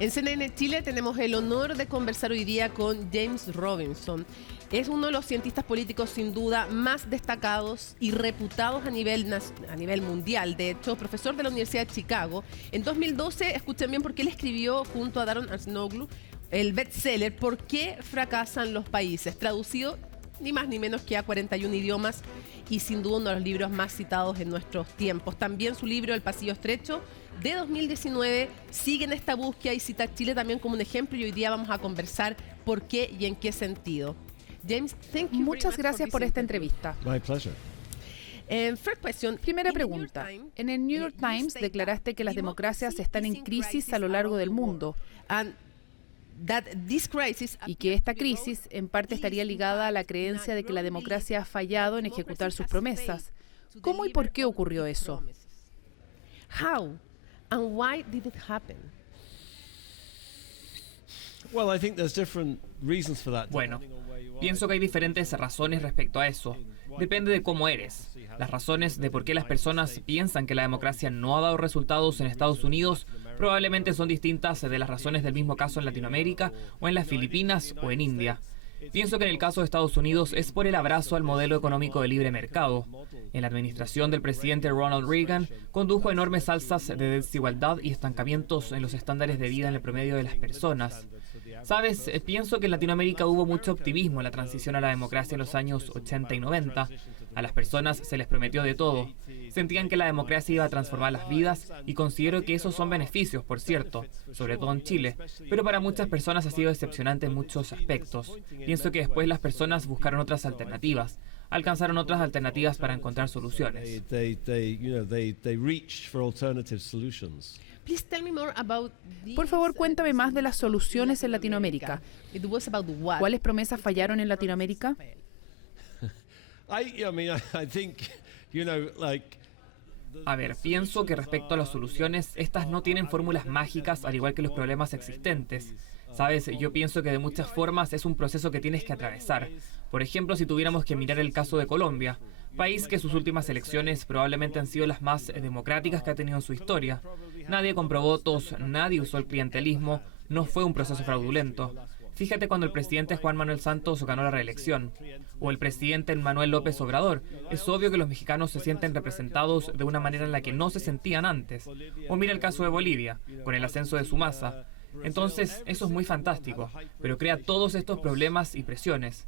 En CNN Chile tenemos el honor de conversar hoy día con James Robinson. Es uno de los cientistas políticos sin duda más destacados y reputados a nivel mundial. De hecho, profesor de la Universidad de Chicago. En 2012, escuchen bien, porque él escribió junto a Daron Acemoglu el bestseller ¿Por qué fracasan los países?, traducido ni más ni menos que a 41 idiomas y sin duda uno de los libros más citados en nuestros tiempos. También su libro El Pasillo Estrecho de 2019 sigue en esta búsqueda y cita a Chile también como un ejemplo, y hoy día vamos a conversar por qué y en qué sentido. James, muchas gracias por esta entrevista. My pleasure. First question. Primera pregunta. En el New York Times declaraste que las democracias están en crisis a lo largo del mundo y que esta crisis en parte estaría ligada a la creencia de que la democracia ha fallado en ejecutar sus promesas. ¿Cómo y por qué ocurrió eso? How and why did it happen? Bueno, pienso que hay diferentes razones respecto a eso. Depende de cómo eres. Las razones de por qué las personas piensan que la democracia no ha dado resultados en Estados Unidos probablemente son distintas de las razones del mismo caso en Latinoamérica o en las Filipinas o en India. Pienso que en el caso de Estados Unidos es por el abrazo al modelo económico de libre mercado. En la administración del presidente Ronald Reagan condujo a enormes alzas de desigualdad y estancamientos en los estándares de vida en el promedio de las personas. ¿Sabes? Pienso que en Latinoamérica hubo mucho optimismo en la transición a la democracia en los años 80 y 90. A las personas se les prometió de todo. Sentían que la democracia iba a transformar las vidas y considero que esos son beneficios, por cierto, sobre todo en Chile. Pero para muchas personas ha sido decepcionante en muchos aspectos. Pienso que después las personas buscaron otras alternativas, alcanzaron otras alternativas para encontrar soluciones. Por favor, cuéntame más de las soluciones en Latinoamérica. ¿Cuáles promesas fallaron en Latinoamérica? A ver, pienso que respecto a las soluciones, estas no tienen fórmulas mágicas al igual que los problemas existentes. Sabes, yo pienso que de muchas formas es un proceso que tienes que atravesar. Por ejemplo, si tuviéramos que mirar el caso de Colombia, país que sus últimas elecciones probablemente han sido las más democráticas que ha tenido en su historia. Nadie compró votos, nadie usó el clientelismo, no fue un proceso fraudulento. Fíjate cuando el presidente Juan Manuel Santos ganó la reelección, o el presidente Manuel López Obrador. Es obvio que los mexicanos se sienten representados de una manera en la que no se sentían antes. O mira el caso de Bolivia, con el ascenso de Sumasa. Entonces, eso es muy fantástico, pero crea todos estos problemas y presiones.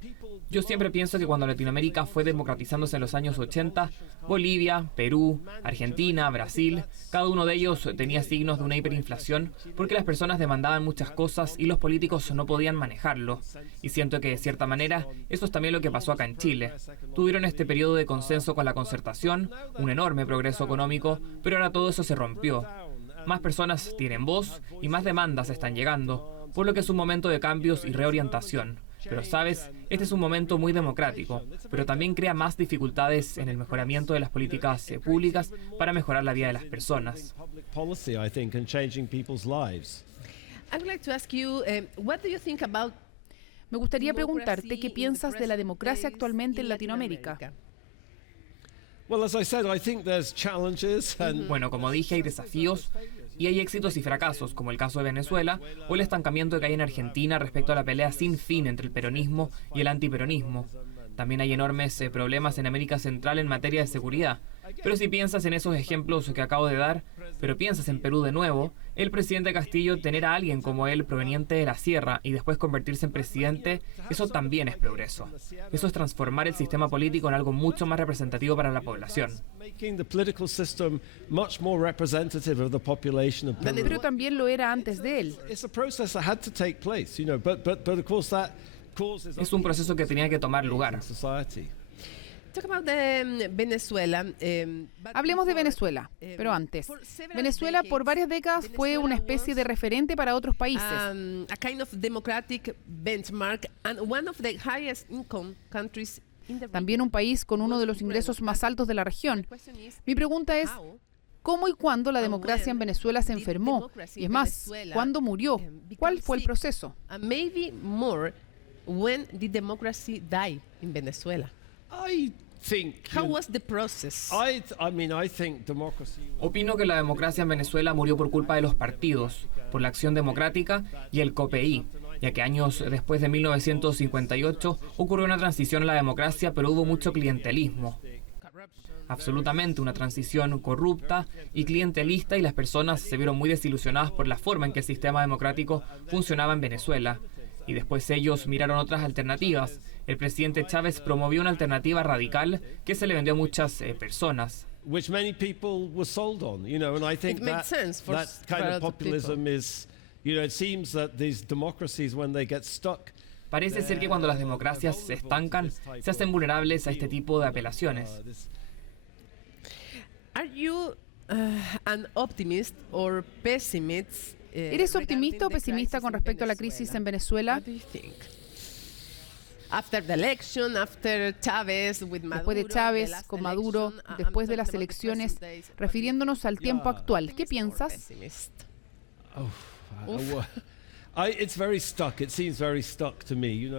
Yo siempre pienso que cuando Latinoamérica fue democratizándose en los años 80, Bolivia, Perú, Argentina, Brasil, cada uno de ellos tenía signos de una hiperinflación porque las personas demandaban muchas cosas y los políticos no podían manejarlo. Y siento que, de cierta manera, eso es también lo que pasó acá en Chile. Tuvieron este periodo de consenso con la concertación, un enorme progreso económico, pero ahora todo eso se rompió. Más personas tienen voz y más demandas están llegando, por lo que es un momento de cambios y reorientación. Pero sabes, este es un momento muy democrático, pero también crea más dificultades en el mejoramiento de las políticas públicas para mejorar la vida de las personas. Me gustaría preguntarte qué piensas de la democracia actualmente en Latinoamérica. Bueno, como dije, hay desafíos y hay éxitos y fracasos, como el caso de Venezuela o el estancamiento que hay en Argentina respecto a la pelea sin fin entre el peronismo y el antiperonismo. También hay enormes problemas en América Central en materia de seguridad. Pero si piensas en esos ejemplos que acabo de dar, pero piensas en Perú de nuevo, el presidente Castillo tener a alguien como él proveniente de la sierra y después convertirse en presidente, eso también es progreso. Eso es transformar el sistema político en algo mucho más representativo para la población. Pero también lo era antes de él. Es un proceso que tenía que tomar lugar. Venezuela. Hablemos de Venezuela, pero antes. Venezuela por varias décadas fue una especie de referente para otros países. A kind of democratic benchmark and one of the highest income countries in the También un país con uno de los ingresos más altos de la región. Mi pregunta es, ¿cómo y cuándo la democracia en Venezuela se enfermó? Y es más, ¿cuándo murió? ¿Cuál fue el proceso? Maybe more, when did democracy die in Venezuela? How was the process? Opino que la democracia en Venezuela murió por culpa de los partidos, por la Acción Democrática y el COPEI, ya que años después de 1958 ocurrió una transición a la democracia, pero hubo mucho clientelismo. Absolutamente una transición corrupta y clientelista, y las personas se vieron muy desilusionadas por la forma en que el sistema democrático funcionaba en Venezuela. Y después ellos miraron otras alternativas. El presidente Chávez promovió una alternativa radical que se le vendió a muchas personas. Which many people were sold on, and I think that kind of populism is, it seems that these democracies, when they get stuck, parece ser que cuando las democracias se estancan, se hacen vulnerables a este tipo de apelaciones. Are you an optimist or pessimist? ¿Eres optimista o pesimista con respecto a la crisis en Venezuela? Después de Chávez, con Maduro, después de las elecciones, refiriéndonos al tiempo actual, ¿qué piensas?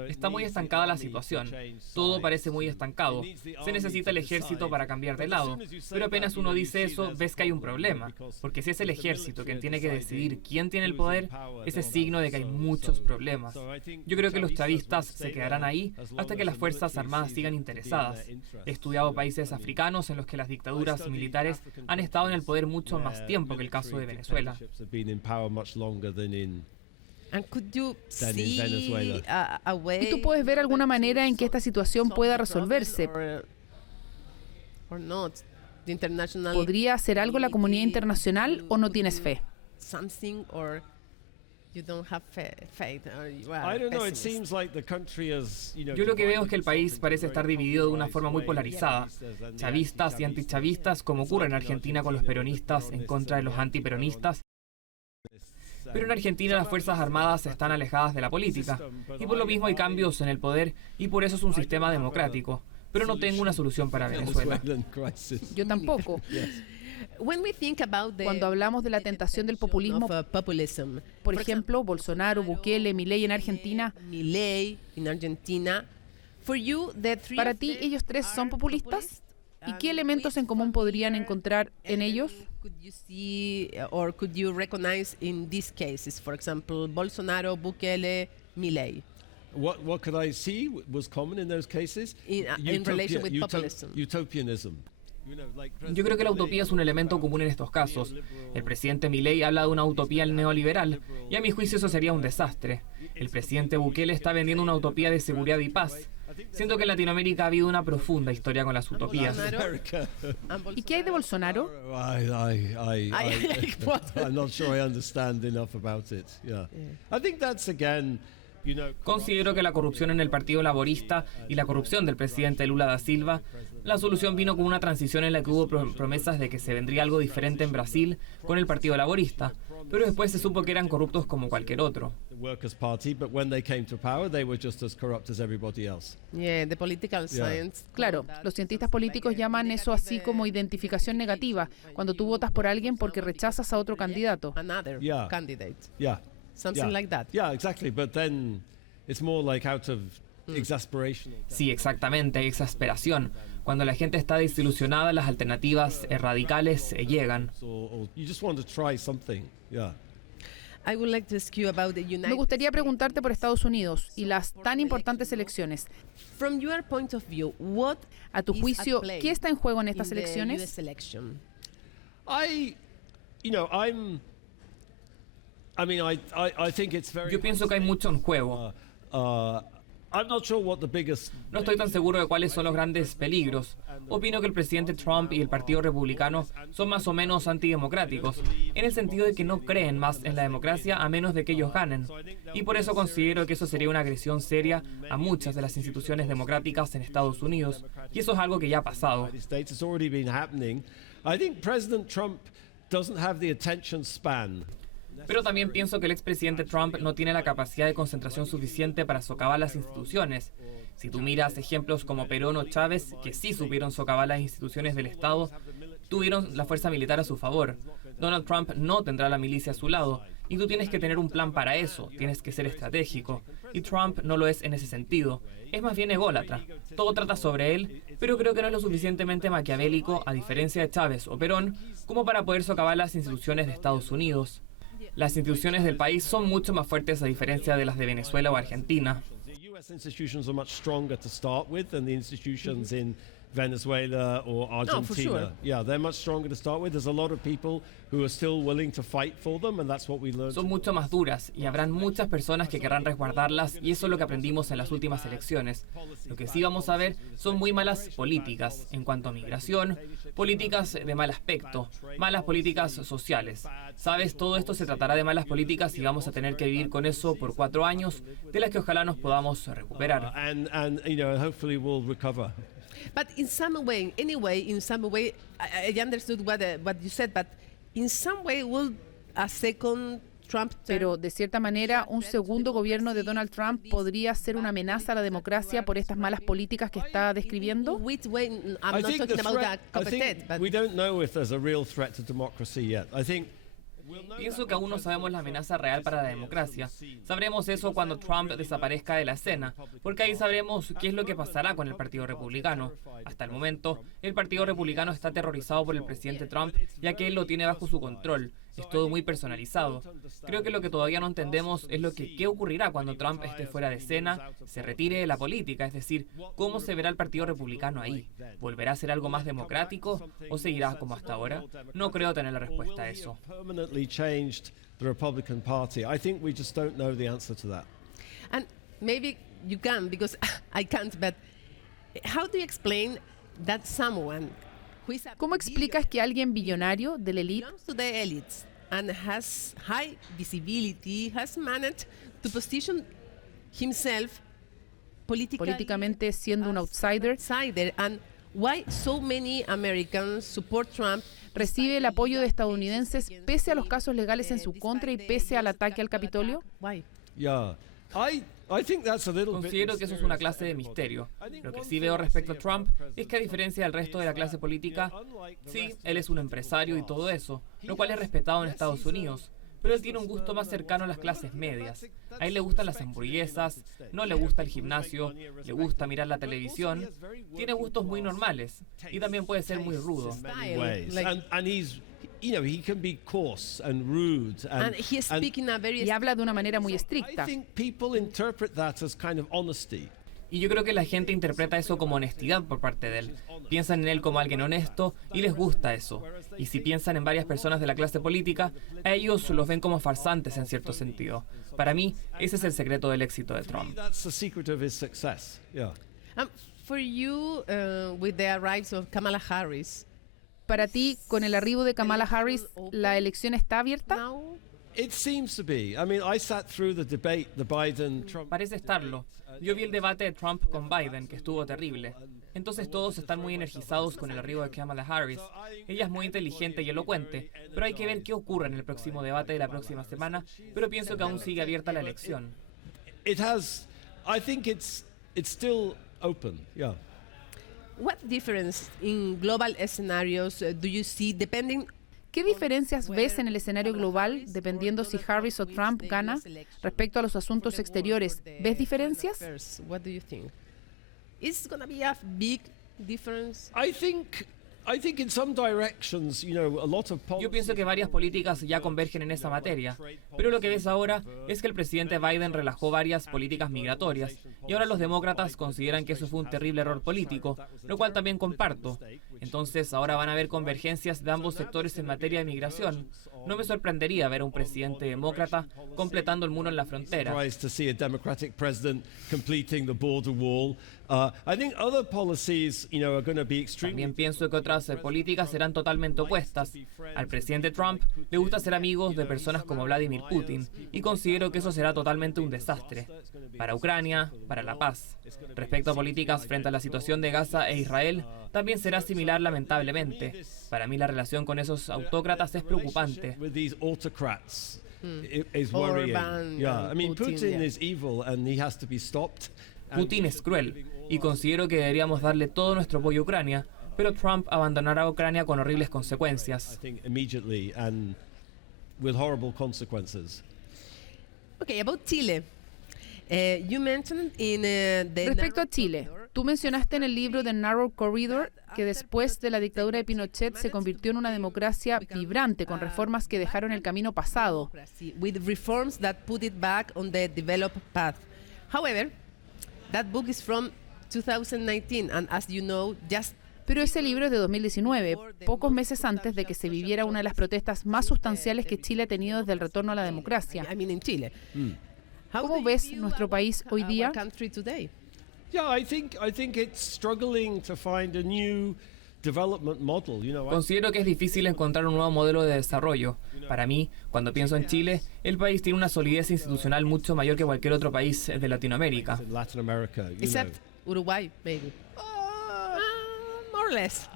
Está muy estancada la situación. Todo parece muy estancado. Se necesita el ejército para cambiar de lado. Pero apenas uno dice eso, ves que hay un problema. Porque si es el ejército quien tiene que decidir quién tiene el poder, ese es signo de que hay muchos problemas. Yo creo que los chavistas se quedarán ahí hasta que las Fuerzas Armadas sigan interesadas. He estudiado países africanos en los que las dictaduras militares han estado en el poder mucho más tiempo que el caso de Venezuela. ¿Y tú puedes ver alguna manera en que esta situación pueda resolverse? ¿Podría hacer algo la comunidad internacional o no tienes fe? Yo lo que veo es que el país parece estar dividido de una forma muy polarizada. Chavistas y antichavistas, como ocurre en Argentina con los peronistas en contra de los antiperonistas. Pero en Argentina las Fuerzas Armadas están alejadas de la política, y por lo mismo hay cambios en el poder, y por eso es un sistema democrático. Pero no tengo una solución para Venezuela. Yo tampoco. Cuando hablamos de la tentación del populismo, por ejemplo, Bolsonaro, Bukele, Milei en Argentina, ¿para ti ellos tres son populistas? ¿Y qué elementos en común podrían encontrar en ellos? Could you recognize in these cases, for example, Bolsonaro, Bukele, Milei? What could I see was common in those cases? In relation with populism. Utopianism. Yo creo que la utopía es un elemento común en estos casos. El presidente Milei habla de una utopía neoliberal, y a mi juicio eso sería un desastre. El presidente Bukele está vendiendo una utopía de seguridad y paz. Siento que en Latinoamérica ha habido una profunda historia con las utopías. ¿Y qué hay de Bolsonaro? I'm not sure I understand enough about it. Yeah. I think that's again. Considero que la corrupción en el Partido Laborista y la corrupción del presidente Lula da Silva, la solución vino con una transición en la que hubo promesas de que se vendría algo diferente en Brasil con el Partido Laborista, pero después se supo que eran corruptos como cualquier otro. Claro, los cientistas políticos llaman eso así como identificación negativa, cuando tú votas por alguien porque rechazas a otro candidato. Something like that. Yeah, exactly. But then it's more like out of exasperation. Sí, exactamente, exasperación. Cuando la gente está desilusionada, las alternativas radicales llegan. You just want to try something. Yeah. Me gustaría preguntarte por Estados Unidos y las tan importantes elecciones. A tu juicio, ¿qué está en juego en estas elecciones? Yo pienso que hay mucho en juego. No estoy tan seguro de cuáles son los grandes peligros. Opino que el presidente Trump y el Partido Republicano son más o menos antidemocráticos, en el sentido de que no creen más en la democracia a menos de que ellos ganen. Y por eso considero que eso sería una agresión seria a muchas de las instituciones democráticas en Estados Unidos. Y eso es algo que ya ha pasado. Pero también pienso que el expresidente Trump no tiene la capacidad de concentración suficiente para socavar las instituciones. Si tú miras ejemplos como Perón o Chávez, que sí supieron socavar las instituciones del Estado, tuvieron la fuerza militar a su favor. Donald Trump no tendrá la milicia a su lado. Y tú tienes que tener un plan para eso, tienes que ser estratégico. Y Trump no lo es en ese sentido. Es más bien ególatra. Todo trata sobre él, pero creo que no es lo suficientemente maquiavélico, a diferencia de Chávez o Perón, como para poder socavar las instituciones de Estados Unidos. Las instituciones del país son mucho más fuertes a diferencia de las de Venezuela o Argentina. Venezuela or Argentina. for sure. Yeah, they're much stronger to start with. There's a lot of people who are still willing to fight for them, and that's what we learned. Son mucho más duras y habrán muchas personas que querrán resguardarlas, y eso es lo que aprendimos en las últimas elecciones. Lo que sí vamos a ver son muy malas políticas en cuanto a migración, políticas de mal aspecto, malas políticas sociales. Sabes, todo esto se tratará de malas políticas y vamos a tener que vivir con eso por 4 años, de las que ojalá nos podamos recuperar. And you know, hopefully we'll recover. But in some way, I understood what you said, but in some way, will a second Trump term... Pero de cierta manera, un segundo gobierno de Donald Trump podría ser una amenaza a la democracia por estas malas políticas que está describiendo. Which way? I'm not talking about that competent, but we don't know if there's a real threat to democracy yet. I think Pienso que aún no sabemos la amenaza real para la democracia. Sabremos eso cuando Trump desaparezca de la escena, porque ahí sabremos qué es lo que pasará con el Partido Republicano. Hasta el momento, el Partido Republicano está aterrorizado por el presidente Trump, ya que él lo tiene bajo su control. Es todo muy personalizado. Creo que lo que todavía no entendemos es qué ocurrirá cuando Trump esté fuera de escena, se retire de la política, es decir, cómo se verá el Partido Republicano ahí. ¿Volverá a ser algo más democrático o seguirá como hasta ahora? No creo tener la respuesta a eso. And maybe you can, because I can't, but how do you explain that someone who is ¿Cómo explicas que alguien billonario de la élite belongs to the elites and has high visibility has managed to position himself políticamente siendo un outsider, and why so many Americans support Trump, recibe el apoyo de estadounidenses pese a los casos legales en su contra y pese al ataque al Capitolio? Why? Yeah. I think that's a little Considero que eso es una clase de misterio. Lo que sí veo respecto a Trump es que a diferencia del resto de la clase política, sí, él es un empresario y todo eso, lo cual es respetado en Estados Unidos. Pero él tiene un gusto más cercano a las clases medias. A él le gustan las hamburguesas, no le gusta el gimnasio, le gusta mirar la televisión. Tiene gustos muy normales y también puede ser muy rudo. Y habla de una manera muy estricta. Y yo creo que la gente interpreta eso como honestidad por parte de él. Piensan en él como alguien honesto y les gusta eso. Y si piensan en varias personas de la clase política, a ellos los ven como farsantes en cierto sentido. Para mí, ese es el secreto del éxito de Trump. For you, with the arrival of Kamala Harris, para ti, con el arribo de Kamala Harris, ¿la elección está abierta? Parece estarlo. Yo vi el debate de Trump con Biden, que estuvo terrible. Entonces todos están muy energizados con el arribo de Kamala Harris. Ella es muy inteligente y elocuente, pero hay que ver qué ocurre en el próximo debate de la próxima semana, pero pienso que aún sigue abierta la elección. I think it's still open, yeah. What difference in global scenarios do you see depending? ¿Qué diferencias ves en el escenario global dependiendo si Harris o Trump gana respecto a los asuntos exteriores? ¿Ves diferencias? What do you think? Is going to be a big difference? Yo pienso que varias políticas ya convergen en esa materia, pero lo que ves ahora es que el presidente Biden relajó varias políticas migratorias y ahora los demócratas consideran que eso fue un terrible error político, lo cual también comparto. Entonces ahora van a haber convergencias de ambos sectores en materia de migración. No me sorprendería ver a un presidente demócrata completando el muro en la frontera. También pienso que otras políticas serán totalmente opuestas. Al presidente Trump le gusta ser amigos de personas como Vladimir Putin y considero que eso será totalmente un desastre. Para Ucrania, para la paz. Respecto a políticas frente a la situación de Gaza e Israel, también será similar lamentablemente. Para mí la relación con esos autócratas es preocupante. Putin es cruel y considero que deberíamos darle todo nuestro apoyo a Ucrania, pero Trump abandonará a Ucrania con horribles consecuencias. Okay, about Chile. You mentioned in Respecto a Chile, tú mencionaste en el libro The Narrow Corridor que después de la dictadura de Pinochet se convirtió en una democracia vibrante con reformas que dejaron el camino pasado. With reforms that put it back on the developed path. However, that book is from 2019 and as you know, Pero ese libro es de 2019, pocos meses antes de que se viviera una de las protestas más sustanciales que Chile ha tenido desde el retorno a la democracia. ¿Cómo ves nuestro país hoy día? Considero que es difícil encontrar un nuevo modelo de desarrollo. Para mí, cuando pienso en Chile, el país tiene una solidez institucional mucho mayor que cualquier otro país de Latinoamérica. Except Uruguay, maybe. More or less.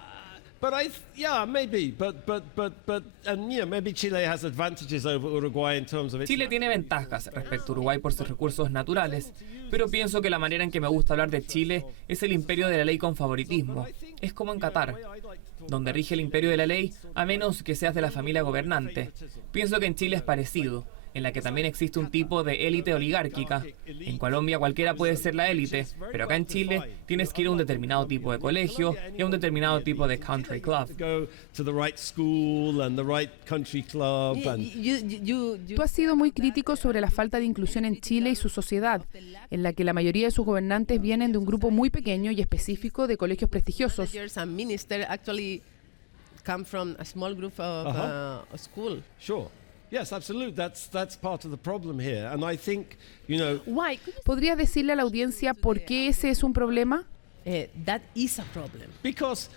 Chile tiene ventajas respecto a Uruguay por sus recursos naturales, pero pienso que la manera en que me gusta hablar de Chile es el imperio de la ley con favoritismo. Es como en Qatar, donde rige el imperio de la ley a menos que seas de la familia gobernante. Pienso que en Chile es parecido, en la que también existe un tipo de élite oligárquica. En Colombia cualquiera puede ser la élite, pero acá en Chile tienes que ir a un determinado tipo de colegio y a un determinado tipo de country club. Tú has sido muy crítico sobre la falta de inclusión en Chile y su sociedad, en la que la mayoría de sus gobernantes vienen de un grupo muy pequeño y específico de colegios prestigiosos. Yes, absolutely. That's part of the problem here. And I think, ¿Podrías decirle a la audiencia por qué ese es un problema? That is a problem. Because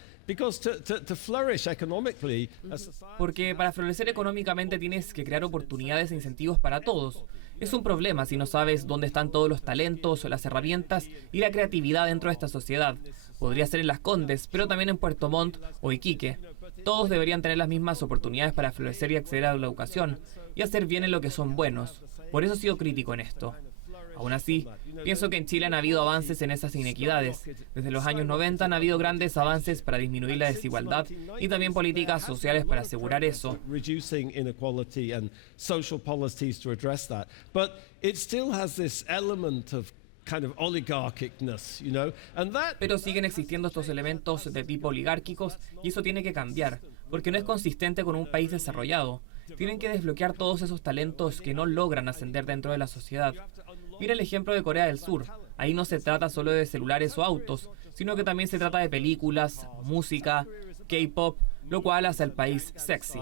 to flourish economically, Porque para florecer económicamente tienes que crear oportunidades e incentivos para todos. Es un problema si no sabes dónde están todos los talentos, las herramientas y la creatividad dentro de esta sociedad. Podría ser en Las Condes, pero también en Puerto Montt o Iquique. Todos deberían tener las mismas oportunidades para florecer y acceder a la educación y hacer bien en lo que son buenos. Por eso he sido crítico en esto. Aún así, pienso que en Chile han habido avances en esas inequidades. Desde los años 90 han habido grandes avances para disminuir la desigualdad y también políticas sociales para asegurar eso. Pero siguen existiendo estos elementos de tipo oligárquicos y eso tiene que cambiar, porque no es consistente con un país desarrollado. Tienen que desbloquear todos esos talentos que no logran ascender dentro de la sociedad. Mira el ejemplo de Corea del Sur. Ahí no se trata solo de celulares o autos, sino que también se trata de películas, música, K-pop, lo cual hace al país sexy.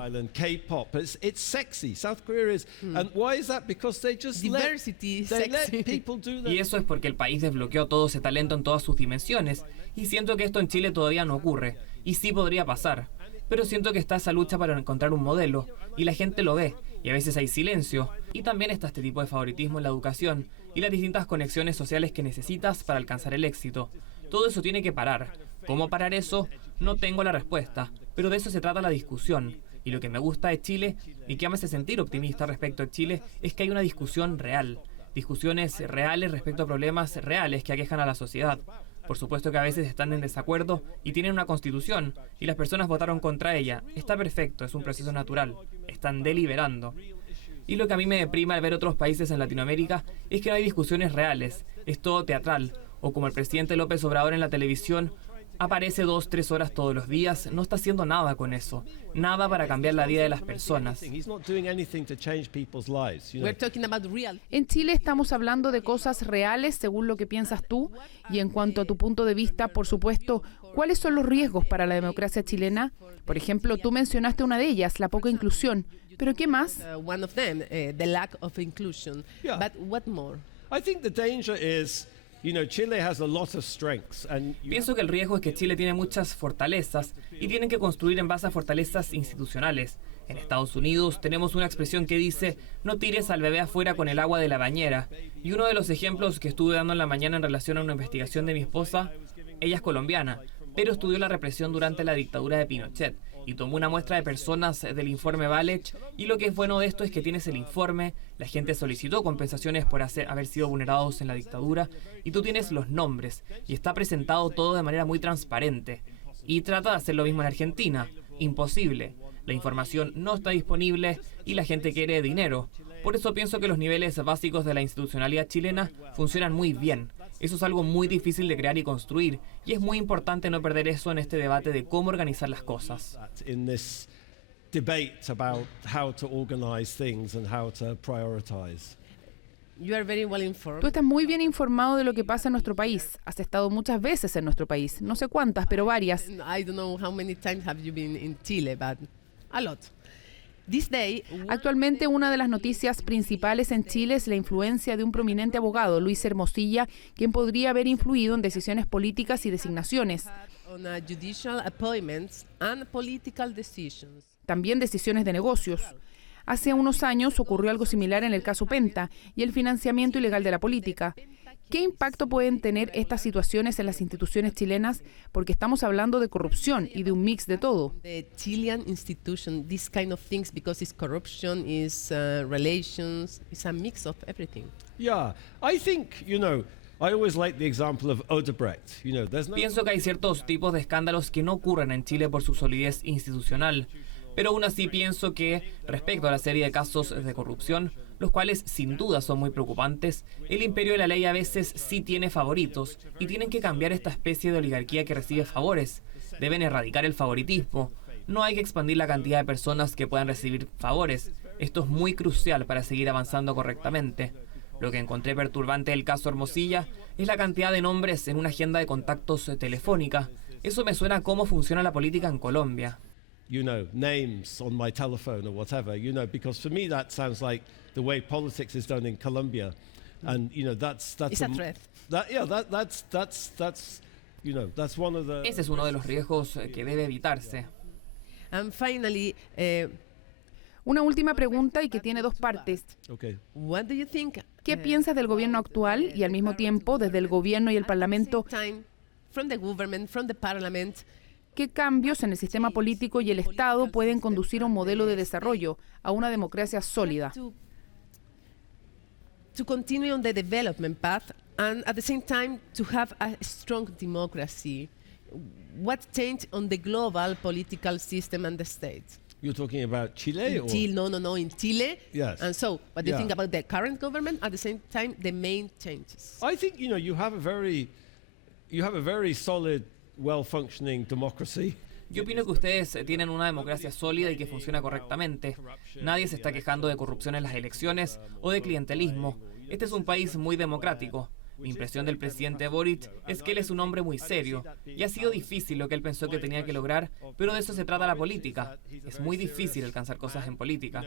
Y eso es porque el país desbloqueó todo ese talento en todas sus dimensiones. Y siento que esto en Chile todavía no ocurre. Y sí podría pasar. Pero siento que está esa lucha para encontrar un modelo. Y la gente lo ve. Y a veces hay silencio. Y también está este tipo de favoritismo en la educación. Y las distintas conexiones sociales que necesitas para alcanzar el éxito. Todo eso tiene que parar. ¿Cómo parar eso? No tengo la respuesta. Pero de eso se trata la discusión. Y lo que me gusta de Chile, y que me hace sentir optimista respecto a Chile, es que hay una discusión real. Discusiones reales respecto a problemas reales que aquejan a la sociedad. Por supuesto que a veces están en desacuerdo y tienen una constitución, y las personas votaron contra ella. Está perfecto, es un proceso natural. Están deliberando. Y lo que a mí me deprime al ver otros países en Latinoamérica es que no hay discusiones reales. Es todo teatral. O como el presidente López Obrador en la televisión, aparece 2-3 horas todos los días, no está haciendo nada con eso, nada para cambiar la vida de las personas. En Chile estamos hablando de cosas reales, según lo que piensas tú, y en cuanto a tu punto de vista, por supuesto, ¿cuáles son los riesgos para la democracia chilena? Por ejemplo, tú mencionaste una de ellas, la poca inclusión, pero ¿qué más? One of them, the lack of inclusion. But what more? I think the danger is Chile has a lot of strengths Pienso que el riesgo es que Chile tiene muchas fortalezas y tienen que construir en base a fortalezas institucionales. En Estados Unidos tenemos una expresión que dice no tires al bebé afuera con el agua de la bañera. Y uno de los ejemplos que estuve dando en la mañana en relación a una investigación de mi esposa, ella es colombiana, pero estudió la represión durante la dictadura de Pinochet y tomó una muestra de personas del informe Valech, y lo que es bueno de esto es que tienes el informe, la gente solicitó compensaciones por haber sido vulnerados en la dictadura, y tú tienes los nombres, y está presentado todo de manera muy transparente. Y trata de hacer lo mismo en Argentina. Imposible. La información no está disponible y la gente quiere dinero. Por eso pienso que los niveles básicos de la institucionalidad chilena funcionan muy bien. Eso es algo muy difícil de crear y construir, y es muy importante no perder eso en este debate de cómo organizar las cosas. Tú estás muy bien informado de lo que pasa en nuestro país. Has estado muchas veces en nuestro país, no sé cuántas, pero varias. I don't know how many times have you been in Chile, but a lot. Actualmente, una de las noticias principales en Chile es la influencia de un prominente abogado, Luis Hermosilla, quien podría haber influido en decisiones políticas y designaciones. También decisiones de negocios. Hace unos años ocurrió algo similar en el caso Penta y el financiamiento ilegal de la política. ¿Qué impacto pueden tener estas situaciones en las instituciones chilenas? Porque estamos hablando de corrupción y de un mix de todo. The Chilean institution, this kind of things, because it's corruption, it's relations, it's a mix of everything. Yeah, I think, I always like the example of Odebrecht. Pienso que hay ciertos tipos de escándalos que no ocurren en Chile por su solidez institucional. Pero aún así pienso que, respecto a la serie de casos de corrupción, los cuales sin duda son muy preocupantes, el imperio de la ley a veces sí tiene favoritos y tienen que cambiar esta especie de oligarquía que recibe favores. Deben erradicar el favoritismo. No hay que expandir la cantidad de personas que puedan recibir favores. Esto es muy crucial para seguir avanzando correctamente. Lo que encontré perturbante del caso Hermosilla es la cantidad de nombres en una agenda de contactos telefónica. Eso me suena a cómo funciona la política en Colombia. Names on my telephone or whatever, because for me that sounds like the way politics is done in Colombia, and that's it's a threat. That's one of the. Ese es uno de los riesgos que debe evitarse. And finally, una última pregunta y que tiene dos partes. Okay. What do you think? ¿Qué piensas del gobierno actual y al mismo tiempo desde el gobierno y el parlamento? From the government, from the parliament. ¿Qué cambios en el sistema político y el Estado pueden conducir a un modelo de desarrollo, a una democracia sólida? To continue on the development path and at the same time to have a strong democracy. What changed on the global political system and the state? You're talking about Chile? In Chile, no, in Chile. Yes. And so, what do you think about the current government? At the same time, the main changes. I think you have a very solid, well-functioning democracy. Yo opino que ustedes tienen una democracia sólida y que funciona correctamente. Nadie se está quejando de corrupción en las elecciones o de clientelismo. Este es un país muy democrático. Mi impresión del presidente Boric es que él es un hombre muy serio y ha sido difícil lo que él pensó que tenía que lograr, pero de eso se trata la política. Es muy difícil alcanzar cosas en política.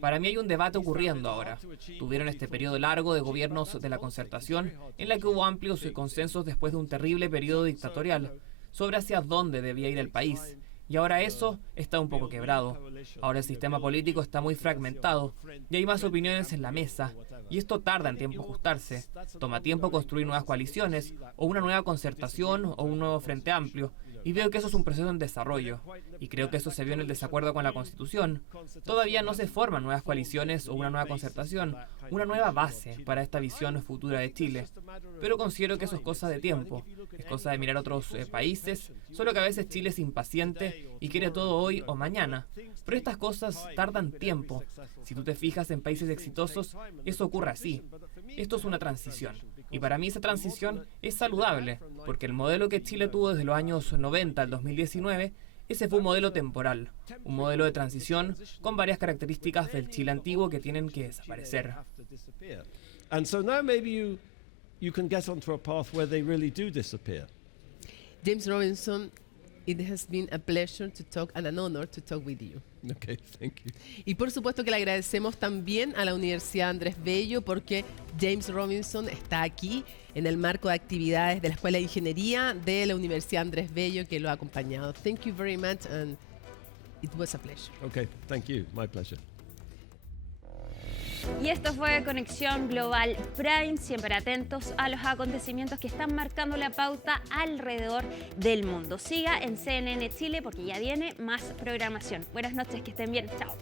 Para mí hay un debate ocurriendo ahora. Tuvieron este periodo largo de gobiernos de la concertación en la que hubo amplios consensos después de un terrible periodo dictatorial sobre hacia dónde debía ir el país. Y ahora eso está un poco quebrado. Ahora el sistema político está muy fragmentado y hay más opiniones en la mesa. Y esto tarda en tiempo ajustarse. Toma tiempo construir nuevas coaliciones, o una nueva concertación, o un nuevo frente amplio. Y veo que eso es un proceso en desarrollo. Y creo que eso se vio en el desacuerdo con la Constitución. Todavía no se forman nuevas coaliciones o una nueva concertación, una nueva base para esta visión futura de Chile. Pero considero que eso es cosa de tiempo. Es cosa de mirar otros países, solo que a veces Chile es impaciente y quiere todo hoy o mañana. Pero estas cosas tardan tiempo. Si tú te fijas en países exitosos, eso ocurre así. Esto es una transición. Y para mí esa transición es saludable, porque el modelo que Chile tuvo desde los años 90 al 2019, ese fue un modelo temporal, un modelo de transición con varias características del Chile antiguo que tienen que desaparecer. And so now maybe you can get onto a path where they really do disappear. James Robinson, it has been a pleasure to talk and an honor to talk with you. Okay, thank you. Y por supuesto que le agradecemos también a la Universidad Andrés Bello porque James Robinson está aquí en el marco de actividades de la Escuela de Ingeniería de la Universidad Andrés Bello que lo ha acompañado. Thank you very much and it was a pleasure. Okay, thank you. My pleasure. Y esto fue Conexión Global Prime, siempre atentos a los acontecimientos que están marcando la pauta alrededor del mundo. Siga en CNN Chile porque ya viene más programación. Buenas noches, que estén bien. Chao.